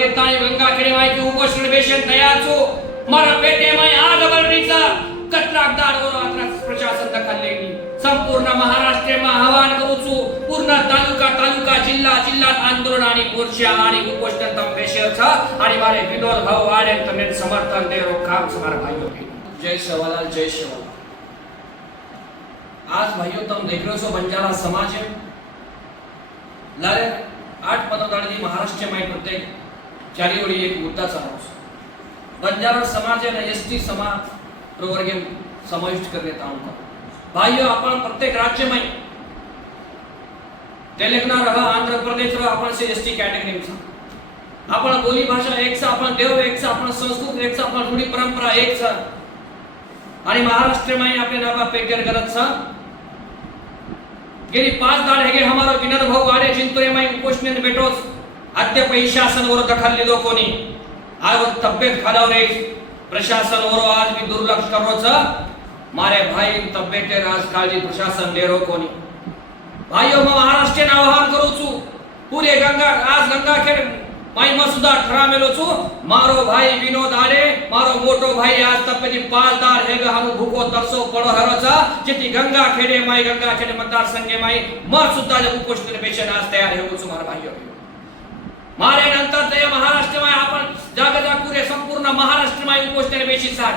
લે તાઈ ગંગા ખેડે માય કે ઉગો શ્રબેશન થયા છો મારા પેટે માય આગ બળરીचा કટરાકદાર આત્રા પ્રશાસન દખલલેની संपूर्ण महाराष्ट्रमा आवाहन करू पूर्ण तालुका तालुका जिल्हा जिल्हा आंदोलन आणि मोर्चा आणि उपोषण તમે છે અને મારે વિનોદ ભાવ આને તમે સમર્થન દેરો કામ સમાર ભાઈઓ જય સવાલાલ જય શિવાલાલ આજ ભાઈઓ તમે દેખ રહ્યો છો બંજારા સમાજ લારે આઠ પદોદાળજી મહારાષ્ટ્રમાં પ્રત્યેક महाराष्ट्र माहिती प्रत्येक चारी वळी एक मुद्दा चालू असतो. बंजारा समाज आणि एस टी समाज प्रवर्ग समाविष्ट करण्यात आलो भाइयों आपण प्रत्येक राज्य में तेलंगणा रहा आंध्र प्रदेश रहा आपण से एस टी कैटेगरी में आपण बोली भाषा एक सा आपण देव एक सा आपण संस्कृत एक सा आपण रूढी परंपरा एक सा. आणि महाराष्ट्र में आपले नावा पेकर करत सा. गेली पाच दाड हेगे हमारा विनोद भाऊ वाडे चिंतोरे माई उपोषण भेटोच अद्यापही शासनवर खाल्लेलो कोणी? आज तब्येत खालावले. प्रशासनवर आज मी दुर्लक्ष करोच. मारे भाई तब्येत राज काळजी प्रशासन लेरो कोणी? भाईओ महाराष्ट्र आवाहन करूचू. पुरे गंगा आज गंगा गंगाखेड माई मसुदा ठरा मेलोचू मारो भाई विनोद आले मारो मोटो भाई आज तब तपजी पालदार हे हानू भूको तरसो पडो हरोचा. जिती गंगा खेडे माई गंगा खेडे मतदार संघे माई मर सुद्धा जे उपोषण बेचन आज तयार हेगो उचू मारा भाईओ. मारे મારે મહારાષ્ટ્રમાં આપણ જાગજા પૂરે સંપૂર્ણ મહારાષ્ટ્રમાં ઉપોષણ બેસી સાર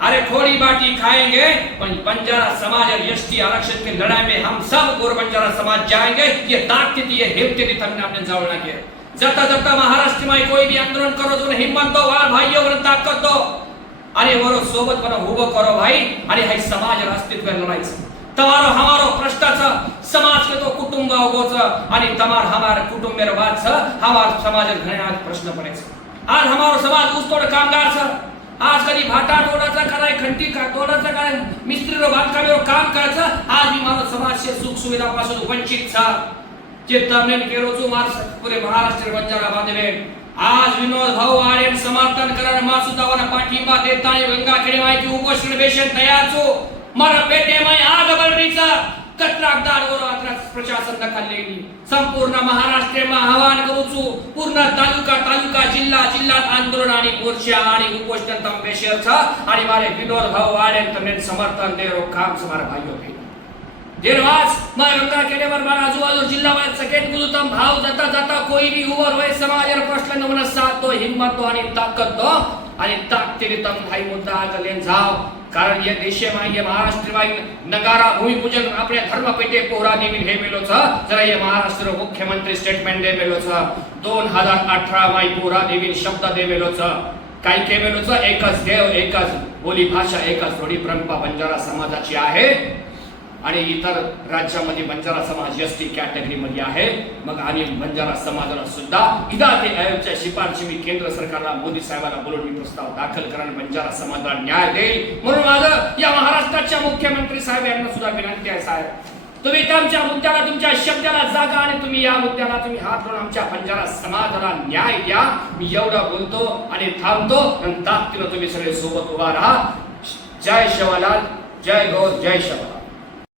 अरे थोड़ी बाटी खाएंगे बंजारा समाज और यष्टि आरक्षण की लड़ाई में हम सब गोर बंजारा समाज जाएंगे ये ताकत ये हिम्मत दी हमने अपने जावड़ा किया जता जता महाराष्ट्र में कोई भी आंदोलन करो तो हिम्मत दो वार भाइयों वरन ताकत दो अरे वरो सोबत बनो हुबो करो भाई अरे हाई समाज और अस्तित्व लड़ाई तवारो हमारो भ्रष्टाचार હોવો છે અને તમાર હમાર કુટુંબેર વાત છે હમાર સમાજ ઘણે આજ પ્રશ્ન પડે છે આજ હમારો સમાજ ઉસતોડ કામદાર છે આજ કદી ભાટા તોડા છે કરાય ખંટી કા તોડા છે કરાય મિસ્ત્રીનો બાંધકામેરો કામ કરે છે આજ બી મારો સમાજ છે સુખ સુવિધા પાસેથી વંચિત છે જે તમને કેરો છું માર પૂરે મહારાષ્ટ્ર બંજારા બાંધવે આજ વિનોદ ભાવ આર્યન સમર્થન કરણ માં સુધાવાના પાઠીમાં દેતાણી ગંગા ખેડે માહિતી ઉપોષણ બેસન તૈયાર છું મારા પેટે માં આગ બળરી છે ઓરો આત્રા પ્રશાસન દખલ લેની સંપૂર્ણ મહારાષ્ટ્રમાં આહવાન કરું છું પૂર્ણ તાલુકા તાલુકા जिल्हा जिल्ह्यात आंदोलन आणि मोर्चा आणि उपोषण तम बेशेर छ आणि मारे विनोद भाऊ वाडे તમને સમર્થન દે રો કામ તમારા ભાઈઓ की જેરવાસ માં ગંગા કેરેવર મારા આજુબાજુ જિલ્લામાં સકેત ગુરુતમ ભાવ જતા જતા કોઈ બી ઉભર હોય સમાજર પ્રશ્ન મને સાથ દો હિંમત દો आणि ताकद दो आणि ताकतिरितम भाई मुद्दा गलेन जाव. कारण ये देशे या महाराष्ट्र मागे नगारा भूमिपूजन आपल्या धर्मपेटे पोहरा देवी हे मेलो छ जरा या महाराष्ट्र मुख्यमंत्री स्टेटमेंट दे मेलो छ 2018 माई पोहरा देवी शब्द दे मेलो छ काय के मेलो छ एकच देव एकच बोली भाषा एकच थोडी परंपरा बंजारा समाजाची आहे. आणि इतर राज्यामध्ये बंजारा समाज एस टी कॅटेगरीमध्ये आहे. मग आणि बंजारा समाजाला सुद्धा इदा ते आयोगच्या शिफारशी मी केंद्र सरकारला मोदी साहेबांना बोलून मी प्रस्ताव दाखल करा आणि बंजारा समाजाला न्याय देईल. म्हणून माझं या महाराष्ट्राच्या मुख्यमंत्री साहेब यांना सुद्धा विनंती आहे साहेब. तुम्ही तुमच्या मुद्द्याला तुमच्या शब्दाला जागा आणि तुम्ही या मुद्द्याला तुम्ही हात लावून आमच्या बंजारा समाजाला न्याय द्या. मी एवढं बोलतो आणि थांबतो आणि ताकदीनं तुम्ही सगळे सोबत उभा राहा. जय शिवालाल जय गौर जय शिवालाल.